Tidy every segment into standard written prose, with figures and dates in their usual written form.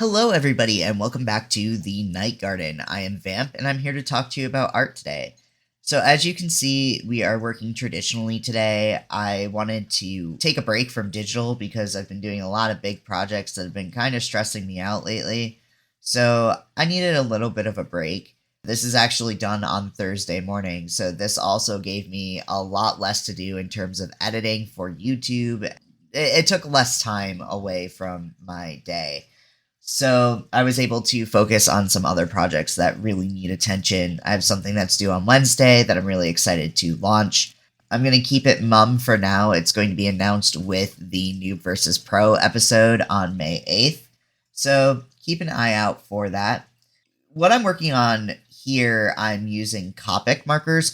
Hello, everybody, and welcome back to the Night Garden. I am Vamp, and I'm here to talk to you about art today. So, as you can see, we are working traditionally today. I wanted to take a break from digital because I've been doing a lot of big projects that have been kind of stressing me out lately. So, I needed a little bit of a break. This is actually done on Thursday morning, so this also gave me a lot less to do in terms of editing for YouTube. It took less time away from my day. So I was able to focus on some other projects that really need attention. I have something that's due on Wednesday that I'm really excited to launch. I'm going to keep it mum for now. It's going to be announced with the Noob vs. Pro episode on May 8th. So keep an eye out for that. What I'm working on here, I'm using Copic markers.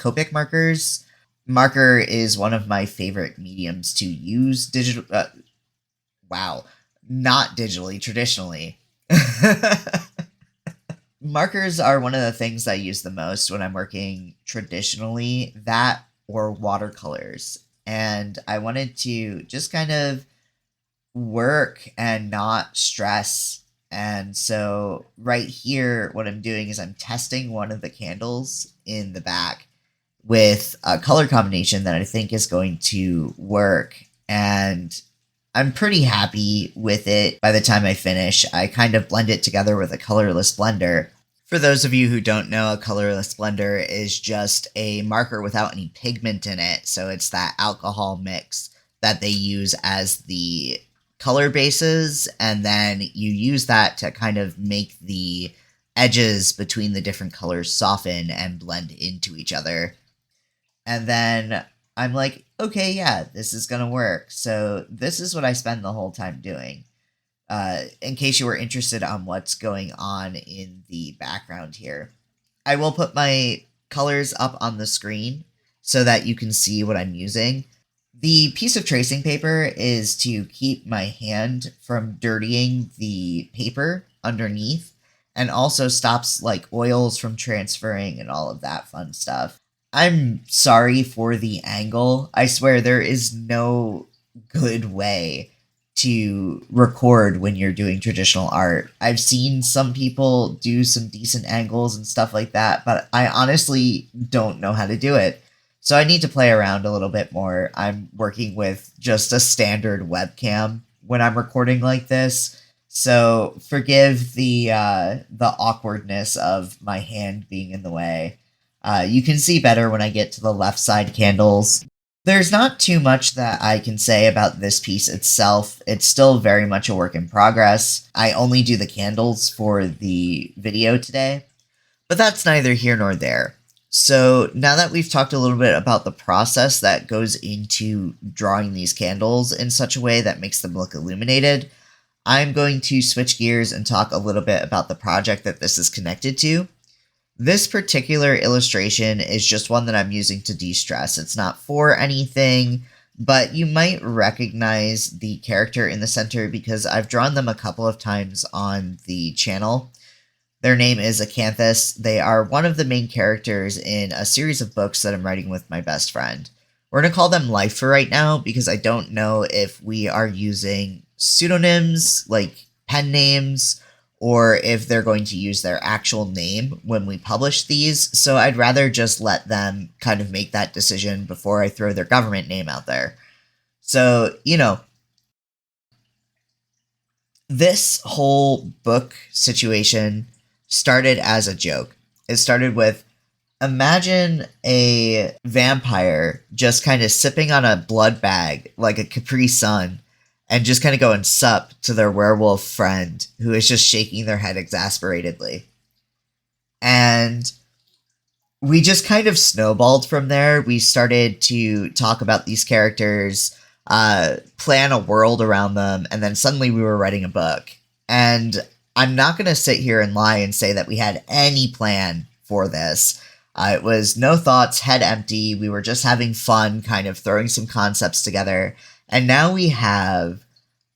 Marker is one of my favorite mediums to use not digitally, traditionally. Markers are one of the things I use the most when I'm working traditionally, that or watercolors. And I wanted to just kind of work and not stress. And so right here, what I'm doing is I'm testing one of the candles in the back with a color combination that I think is going to work. And I'm pretty happy with it by the time I finish. I kind of blend it together with a colorless blender. For those of you who don't know, a colorless blender is just a marker without any pigment in it. So it's that alcohol mix that they use as the color bases. And then you use that to kind of make the edges between the different colors soften and blend into each other. And then I'm like, okay, yeah, this is going to work. So this is what I spend the whole time doing. In case you were interested on what's going on in the background here. I will put my colors up on the screen so that you can see what I'm using. The piece of tracing paper is to keep my hand from dirtying the paper underneath and also stops like oils from transferring and all of that fun stuff. I'm sorry for the angle. I swear there is no good way to record when you're doing traditional art. I've seen some people do some decent angles and stuff like that, but I honestly don't know how to do it. So I need to play around a little bit more. I'm working with just a standard webcam when I'm recording like this. So forgive the awkwardness of my hand being in the way. You can see better when I get to the left side candles. There's not too much that I can say about this piece itself. It's still very much a work in progress. I only do the candles for the video today, but that's neither here nor there. So now that we've talked a little bit about the process that goes into drawing these candles in such a way that makes them look illuminated, I'm going to switch gears and talk a little bit about the project that this is connected to. This particular illustration is just one that I'm using to de-stress. It's not for anything, but you might recognize the character in the center because I've drawn them a couple of times on the channel. Their name is Acanthus. They are one of the main characters in a series of books that I'm writing with my best friend. We're going to call them Life for right now because I don't know if we are using pseudonyms, like pen names, or if they're going to use their actual name when we publish these, so I'd rather just let them kind of make that decision before I throw their government name out there. So, this whole book situation started as a joke. It started with, imagine a vampire just kind of sipping on a blood bag like a Capri Sun, and just kind of go and sup to their werewolf friend who is just shaking their head exasperatedly. And we just kind of snowballed from there. We started to talk about these characters, plan a world around them, and then suddenly we were writing a book. And I'm not going to sit here and lie and say that we had any plan for this. It was no thoughts, head empty. We were just having fun, kind of throwing some concepts together. And now we have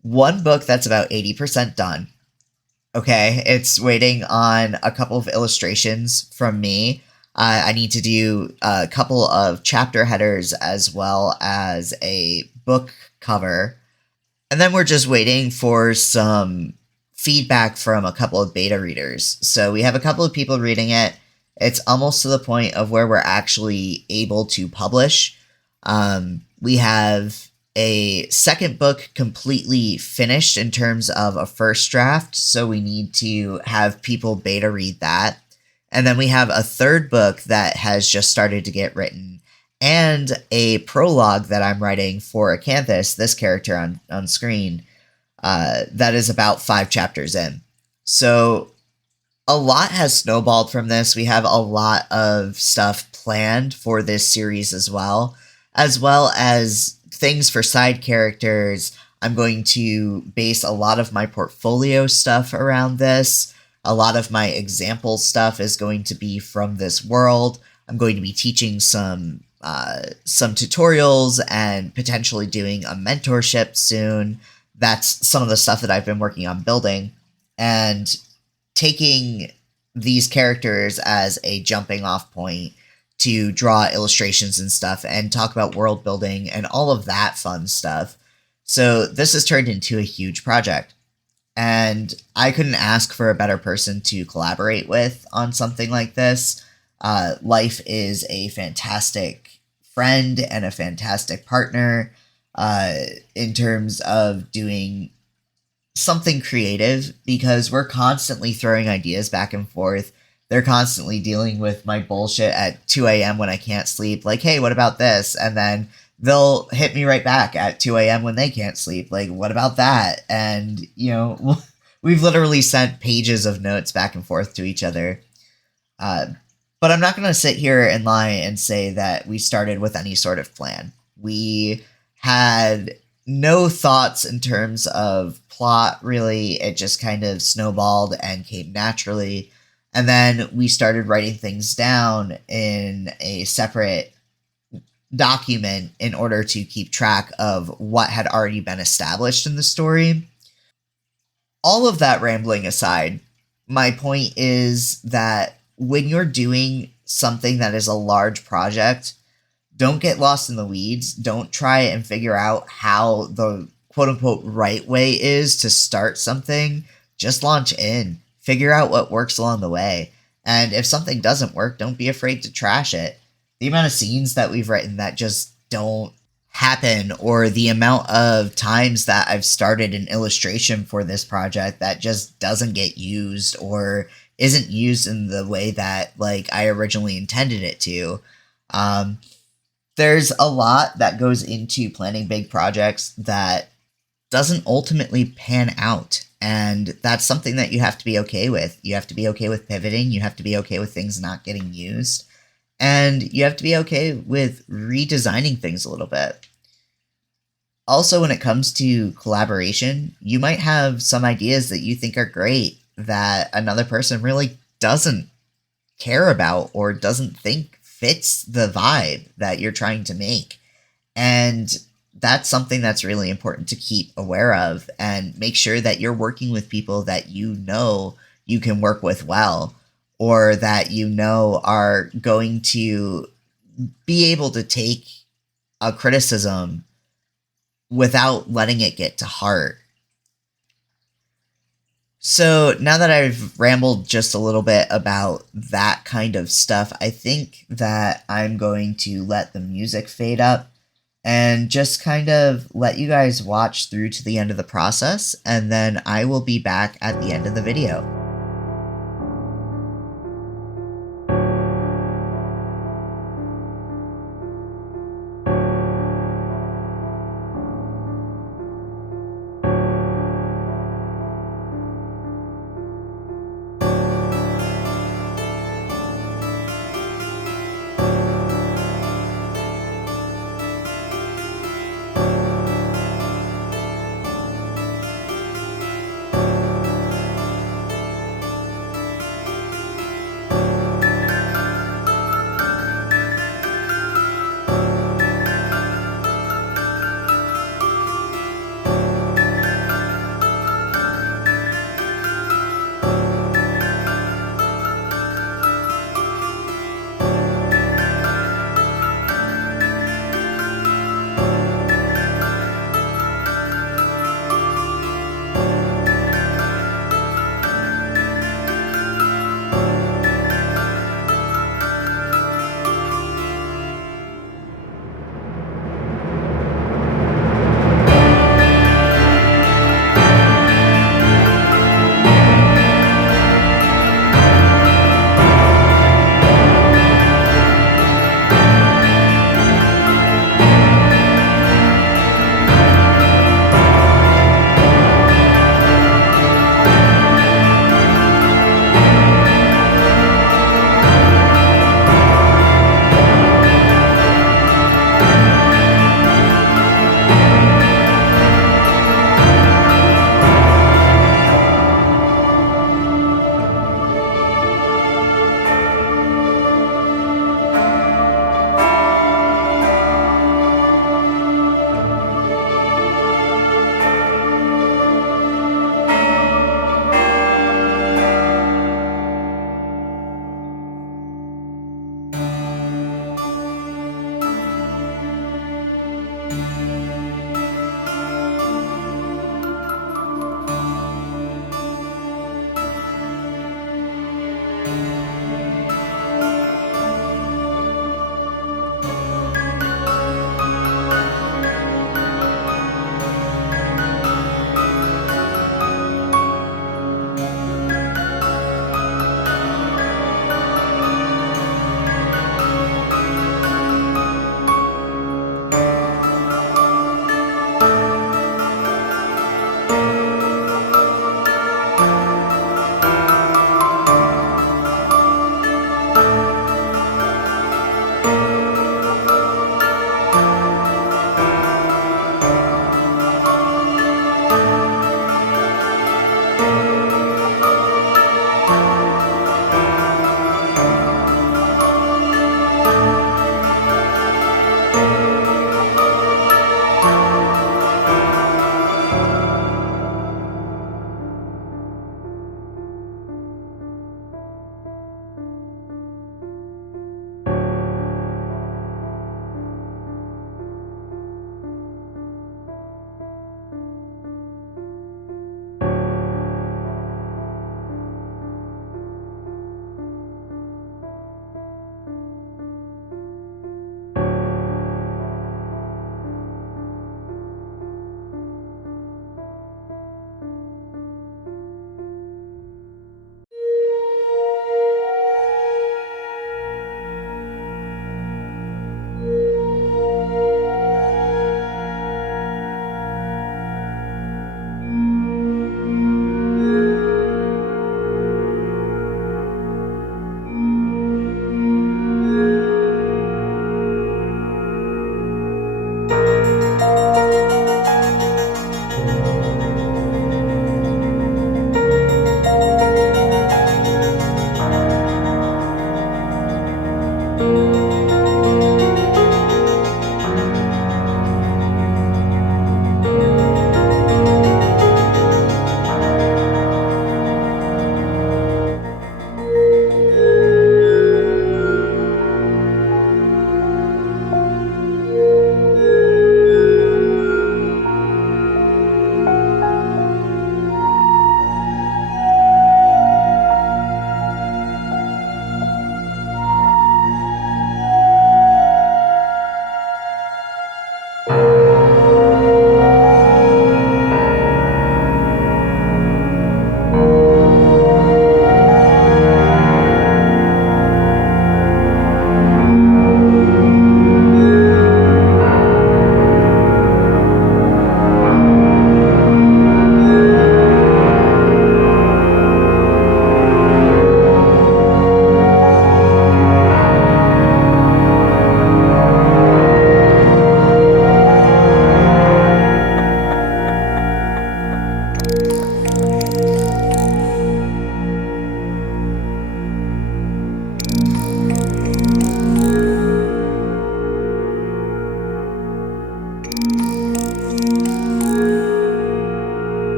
one book that's about 80% done. Okay, it's waiting on a couple of illustrations from me. I need to do a couple of chapter headers as well as a book cover. And then we're just waiting for some feedback from a couple of beta readers. So we have a couple of people reading it. It's almost to the point of where we're actually able to publish. We have a second book completely finished in terms of a first draft, so we need to have people beta read that. And then we have a third book that has just started to get written, and a prologue that I'm writing for Acanthus, this character on screen, that is about 5 chapters in. So a lot has snowballed from this. We have a lot of stuff planned for this series as well as things for side characters. I'm going to base a lot of my portfolio stuff around this. A lot of my example stuff is going to be from this world. I'm going to be teaching some tutorials and potentially doing a mentorship soon. That's some of the stuff that I've been working on building, and taking these characters as a jumping off point to draw illustrations and stuff and talk about world building and all of that fun stuff. So this has turned into a huge project, and I couldn't ask for a better person to collaborate with on something like this. Life is a fantastic friend and a fantastic partner in terms of doing something creative, because we're constantly throwing ideas back and forth. They're constantly dealing with my bullshit at 2 a.m. when I can't sleep. Like, hey, what about this? And then they'll hit me right back at 2 a.m. when they can't sleep. Like, what about that? And, we've literally sent pages of notes back and forth to each other. But I'm not going to sit here and lie and say that we started with any sort of plan. We had no thoughts in terms of plot, really. It just kind of snowballed and came naturally. And then we started writing things down in a separate document in order to keep track of what had already been established in the story. All of that rambling aside, my point is that when you're doing something that is a large project, don't get lost in the weeds. Don't try and figure out how the quote-unquote right way is to start something. Just launch in. Figure out what works along the way. And if something doesn't work, don't be afraid to trash it. The amount of scenes that we've written that just don't happen, or the amount of times that I've started an illustration for this project that just doesn't get used or isn't used in the way that I originally intended it to. There's a lot that goes into planning big projects that doesn't ultimately pan out. And that's something that you have to be okay with. You have to be okay with pivoting. You have to be okay with things not getting used. And you have to be okay with redesigning things a little bit. Also, when it comes to collaboration, you might have some ideas that you think are great that another person really doesn't care about or doesn't think fits the vibe that you're trying to make. And that's something that's really important to keep aware of, and make sure that you're working with people that you can work with well, or that are going to be able to take a criticism without letting it get to heart. So now that I've rambled just a little bit about that kind of stuff, I think that I'm going to let the music fade up and just kind of let you guys watch through to the end of the process, and then I will be back at the end of the video.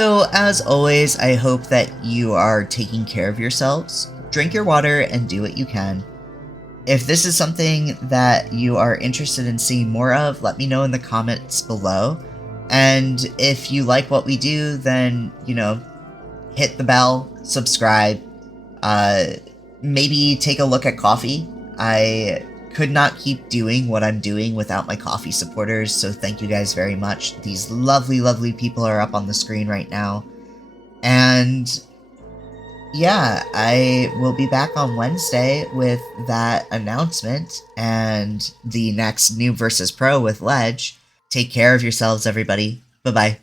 So as always, I hope that you are taking care of yourselves. Drink your water and do what you can. If this is something that you are interested in seeing more of, let me know in the comments below. And if you like what we do, then, hit the bell, subscribe, maybe take a look at coffee. I could not keep doing what I'm doing without my coffee supporters, so thank you guys very much. These lovely, lovely people are up on the screen right now. And yeah, I will be back on Wednesday with that announcement and the next Noob vs. Pro with Ledge. Take care of yourselves, everybody. Bye-bye.